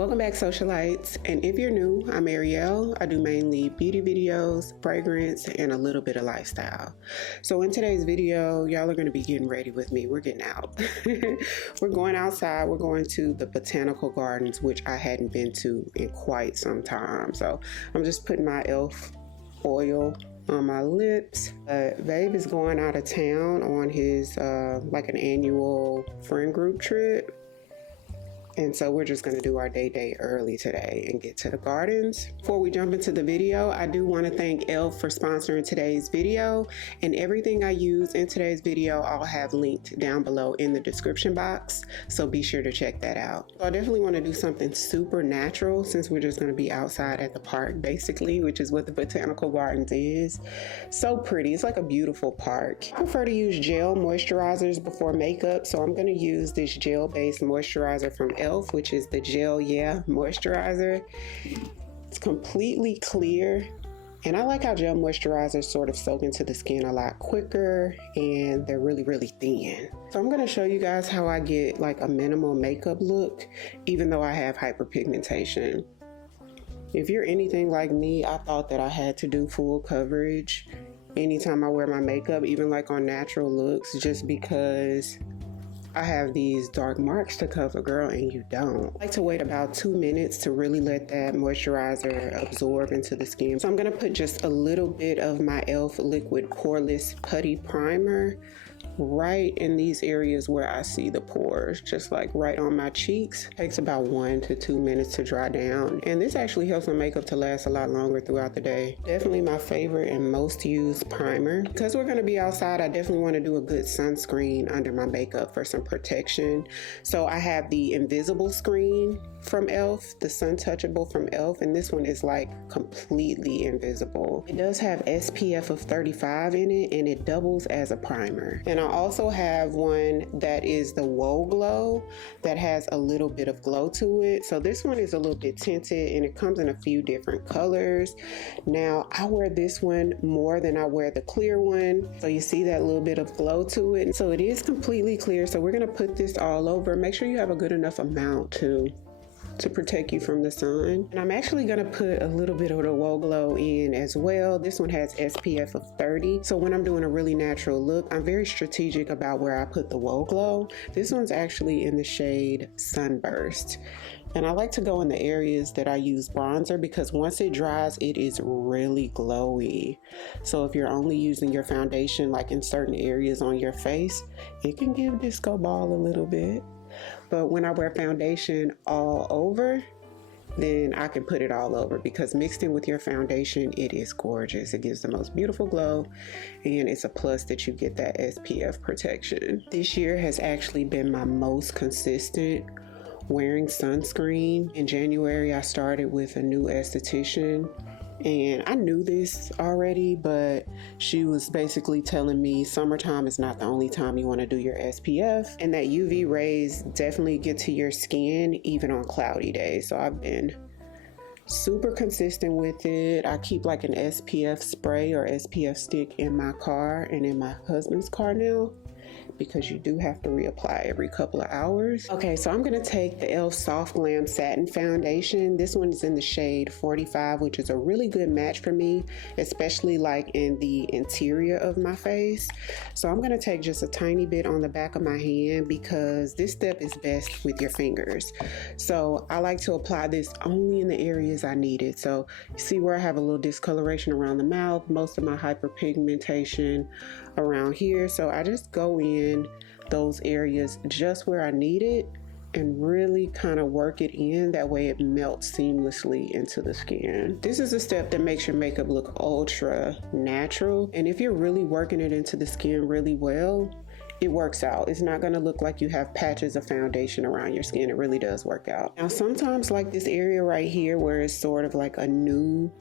Welcome back, socialites, and if you're new, I'm Ariell. I do mainly beauty videos, fragrance, and a little bit of lifestyle. So in today's video, y'all are going to be getting ready with me. We're getting out. We're going outside. We're going to the Botanical Gardens, which I hadn't been to in quite some time. So I'm just putting my e.l.f. oil on my lips. Babe is going out of town on his like an annual friend group trip. And so we're just gonna do our day early today and get to the gardens. Before we jump into the video, I do wanna thank e.l.f. for sponsoring today's video, and everything I use in today's video, I'll have linked down below in the description box. So be sure to check that out. So I definitely wanna do something super natural since we're just gonna be outside at the park basically, which is what the Botanical Gardens is. So pretty, it's like a beautiful park. I prefer to use gel moisturizers before makeup, so I'm gonna use this gel-based moisturizer from e.l.f., which is the Gel Yeah Moisturizer. It's completely clear, and I like how gel moisturizers sort of soak into the skin a lot quicker, and they're really thin. So I'm going to show you guys how I get like a minimal makeup look, even though I have hyperpigmentation. If you're anything like me, I thought that I had to do full coverage anytime I wear my makeup, even like on natural looks, just because I have these dark marks to cover, girl, and you don't. I like to wait about 2 minutes to really let that moisturizer absorb into the skin. So I'm gonna put just a little bit of my e.l.f. liquid poreless putty primer right in these areas where I see the pores, just like right on my cheeks. Takes about 1 to 2 minutes to dry down, and this actually helps my makeup to last a lot longer throughout the day. Definitely my favorite and most used primer. Because we're going to be outside, I definitely want to do a good sunscreen under my makeup for some protection. So I have the Invisible Screen from e.l.f., the Suntouchable from e.l.f., and this one is like completely invisible. It does have SPF of 35 in it, and it doubles as a primer. And I also have one that is the Whoa Glow that has a little bit of glow to it. So this one is a little bit tinted, and it comes in a few different colors. Now I wear this one more than I wear the clear one, so you see that little bit of glow to it. So it is completely clear, so we're gonna put this all over. Make sure you have a good enough amount to protect you from the sun. And I'm actually gonna put a little bit of the Whoa Glow in as well. This one has SPF of 30. So when I'm doing a really natural look, I'm very strategic about where I put the Whoa Glow. This one's actually in the shade Sunburst. And I like to go in the areas that I use bronzer because once it dries, it is really glowy. So if you're only using your foundation like in certain areas on your face, it can give disco ball a little bit. But when I wear foundation all over, then I can put it all over because mixed in with your foundation, it is gorgeous. It gives the most beautiful glow, and it's a plus that you get that SPF protection. This year has actually been my most consistent wearing sunscreen. In January, I started with a new esthetician, and I knew this already, but she was basically telling me summertime is not the only time you want to do your SPF, and that UV rays definitely get to your skin even on cloudy days. So I've been super consistent with it. I keep like an SPF spray or SPF stick in my car and in my husband's car now, because you do have to reapply every couple of hours. Okay, so I'm gonna take the e.l.f. Soft Glam Satin Foundation. This one is in the shade 45, which is a really good match for me, especially like in the interior of my face. So I'm gonna take just a tiny bit on the back of my hand because this step is best with your fingers. So I like to apply this only in the areas I need it. So you see where I have a little discoloration around the mouth, most of my hyperpigmentation around here. So I just go in those areas just where I need it and really kind of work it in. That way it melts seamlessly into the skin. This is a step that makes your makeup look ultra natural. And if you're really working it into the skin really well, it works out. It's not going to look like you have patches of foundation around your skin. It really does work out. Now sometimes like this area right here where it's sort of like a new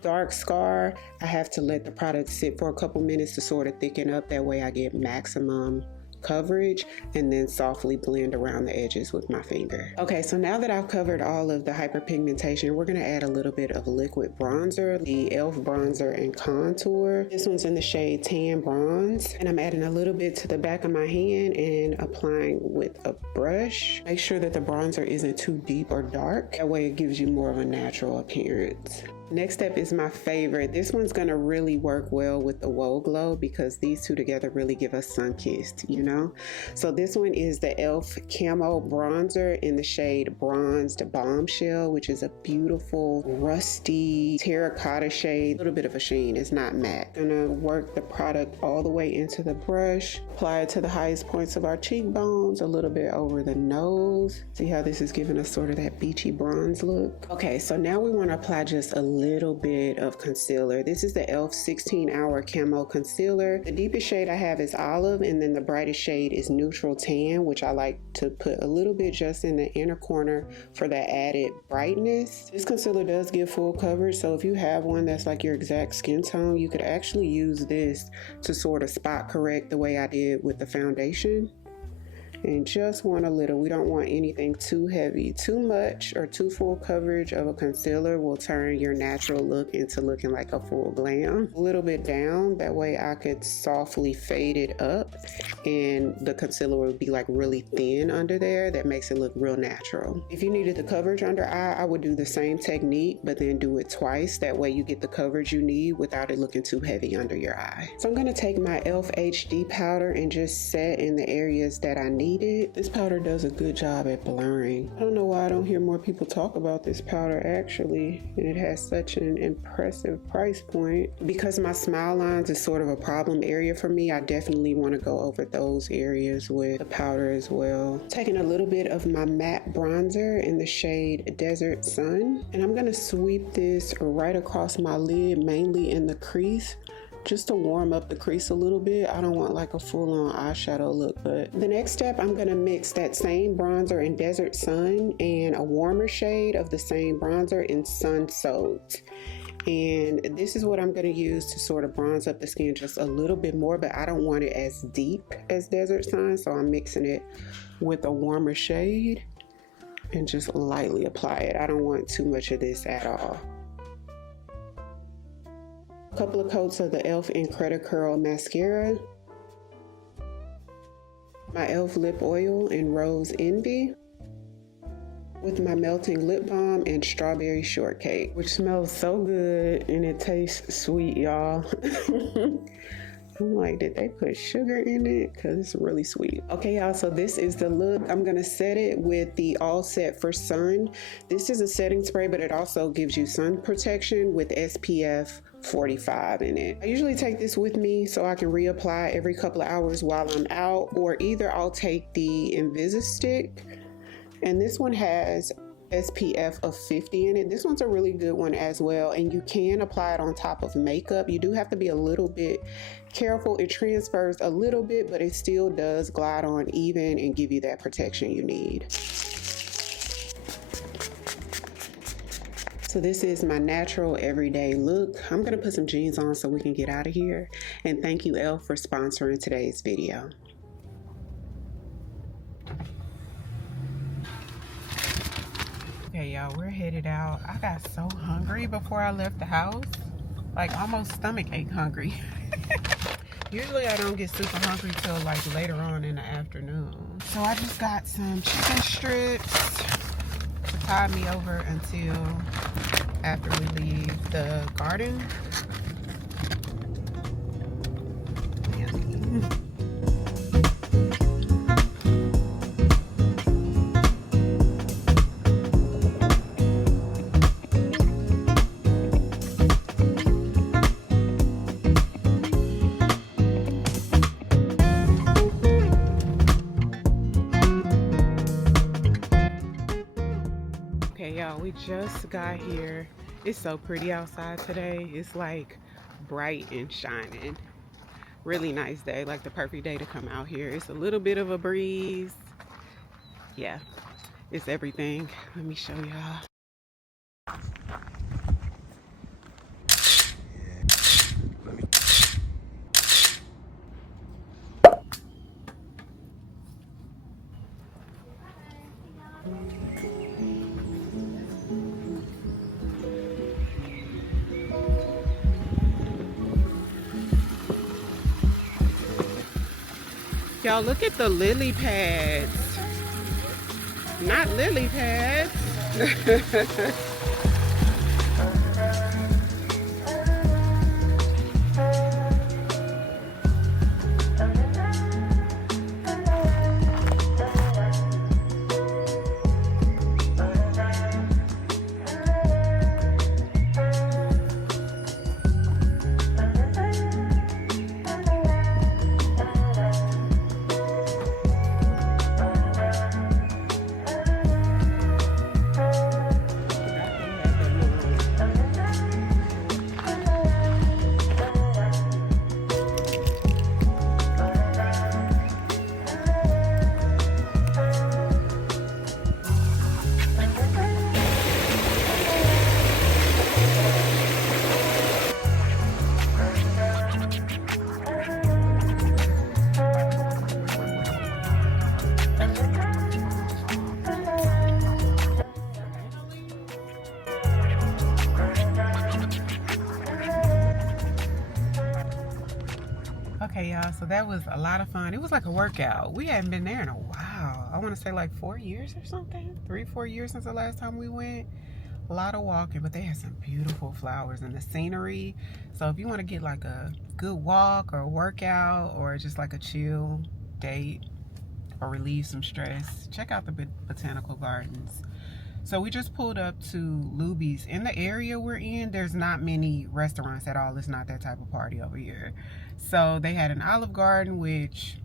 dark scar, I have to let the product sit for a couple minutes to sort of thicken up. That way I get maximum coverage, and then softly blend around the edges with my finger. Okay, so now that I've covered all of the hyperpigmentation, we're gonna add a little bit of liquid bronzer, the e.l.f. bronzer and contour. This one's in the shade Tan Bronze, and I'm adding a little bit to the back of my hand and applying with a brush. Make sure that the bronzer isn't too deep or dark. That way it gives you more of a natural appearance. Next step is my favorite. This one's gonna really work well with the Whoa Glow because these two together really give us sun-kissed, you know? So this one is the e.l.f. Camo Bronzer in the shade Bronzed Bombshell, which is a beautiful, rusty, terracotta shade. A little bit of a sheen, it's not matte. I'm gonna work the product all the way into the brush, apply it to the highest points of our cheekbones, a little bit over the nose. See how this is giving us sort of that beachy bronze look? Okay, so now we wanna apply just a little bit of concealer. This is the e.l.f. 16-Hour Camo Concealer. The deepest shade I have is olive, and then the brightest shade is neutral tan, which I like to put a little bit just in the inner corner for that added brightness. This concealer does give full coverage, so if you have one that's like your exact skin tone, you could actually use this to sort of spot correct the way I did with the foundation. And just want a little. We don't want anything too heavy. Too much or too full coverage of a concealer will turn your natural look into looking like a full glam. A little bit down, that way I could softly fade it up and the concealer would be like really thin under there. That makes it look real natural. If you needed the coverage under eye, I would do the same technique but then do it twice. That way you get the coverage you need without it looking too heavy under your eye. So I'm going to take my e.l.f. HD powder and just set in the areas that I need. This powder does a good job at blurring. I don't know why I don't hear more people talk about this powder actually, and it has such an impressive price point. Because my smile lines is sort of a problem area for me, I definitely want to go over those areas with the powder as well. Taking a little bit of my matte bronzer in the shade Desert Sun, and I'm going to sweep this right across my lid, mainly in the crease, just to warm up the crease a little bit. I don't want like a full-on eyeshadow look. But the next step, I'm gonna mix that same bronzer in Desert Sun and a warmer shade of the same bronzer in Sun Soaked. And this is what I'm gonna use to sort of bronze up the skin just a little bit more, but I don't want it as deep as Desert Sun, so I'm mixing it with a warmer shade and just lightly apply it. I don't want too much of this at all. Couple of coats of the e.l.f. Incredi-curl Mascara, my e.l.f. lip oil in Rose Envy, with my melting lip balm and strawberry shortcake, which smells so good and it tastes sweet, y'all. I'm like, did they put sugar in it? Because it's really sweet. Okay, y'all, so this is the look. I'm gonna set it with the All Set for Sun. This is a setting spray, but it also gives you sun protection with SPF 45 in it. I usually take this with me so I can reapply every couple of hours while I'm out, or either I'll take the Invisi-Stick, and this one has SPF of 50 in it. This one's a really good one as well, and you can apply it on top of makeup. You do have to be a little bit careful. It transfers a little bit, but it still does glide on even and give you that protection you need. So this is my natural everyday look. I'm gonna put some jeans on so we can get out of here. And thank you, e.l.f. for sponsoring today's video. Okay, y'all, we're headed out. I got so hungry before I left the house. Like almost stomach ache hungry. Usually I don't get super hungry till like later on in the afternoon. So I just got some chicken strips to tide me over until after we leave the garden. Okay, y'all, we just got here. It's so pretty outside today. It's like bright and shining. Really nice day, like the perfect day to come out here. It's a little bit of a breeze. Yeah, it's everything. Let me show y'all. Y'all, look at the lily pads. Not lily pads. Okay, y'all, so that was a lot of fun. It was like a workout. We hadn't been there in a while. I want to say like 4 years or something. 3-4 years since the last time we went. A lot of walking, but they had some beautiful flowers and the scenery. So if you want to get like a good walk or a workout or just like a chill date or relieve some stress, check out the Botanical Gardens. So we just pulled up to Luby's. In the area we're in, there's not many restaurants at all. It's not that type of party over here. So they had an Olive Garden, which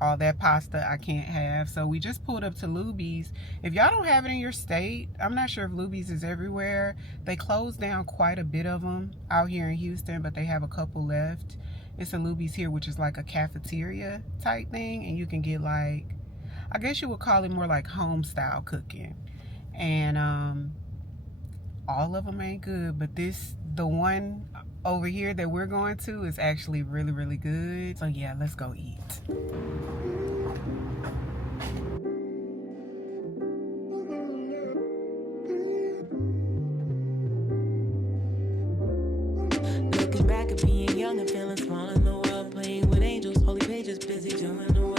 all that pasta I can't have. So we just pulled up to Luby's. If y'all don't have it in your state, I'm not sure if Luby's is everywhere. They closed down quite a bit of them out here in Houston, but they have a couple left. It's a Luby's here, which is like a cafeteria type thing. And you can get like, I guess you would call it more like home style cooking. And all of them ain't good, but the one over here that we're going to is actually really, really good. So yeah, let's go eat. Looking back at being young and feeling small in the world, playing with angels, holy pages, busy doing the work.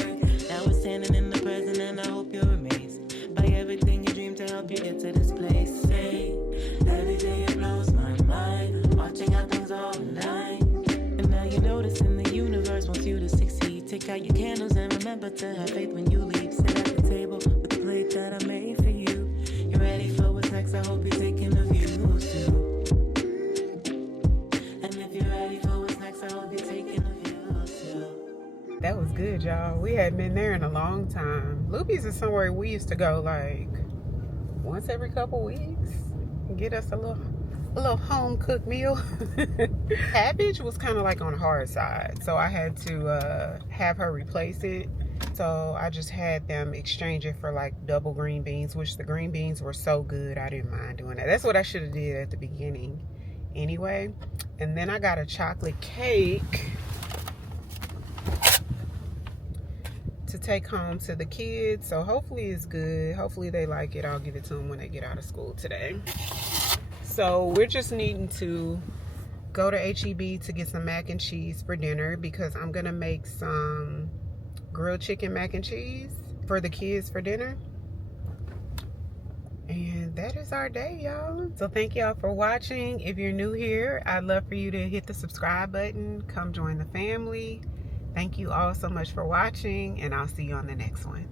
Now we're standing in the present and I hope you're amazed by everything you dream to help you get to this place. Hey, every day it blows my mind, watching how things all align. And now you notice in the universe wants you to succeed. Take out your candles and remember to have faith when you leave. Sit at the table with the plate that I made for you. You're ready for what's next, I hope you're thinking of you too. And if you're ready for what's next, I hope you're thinking of you too. That was good, y'all. We hadn't been there in a long time. Luby's is somewhere we used to go like once every couple weeks and get us a little home cooked meal. Cabbage was kind of like on the hard side, so I had to have her replace it. So I just had them exchange it for like double green beans, which the green beans were so good I didn't mind doing that. That's what I should have did at the beginning anyway. And then I got a chocolate cake to take home to the kids. So hopefully it's good. Hopefully they like it. I'll give it to them when they get out of school today. So we're just needing to go to HEB to get some mac and cheese for dinner because I'm gonna make some grilled chicken mac and cheese for the kids for dinner. And that is our day, y'all. So thank y'all for watching. If you're new here, I'd love for you to hit the subscribe button. Come join the family. Thank you all so much for watching, and I'll see you on the next one.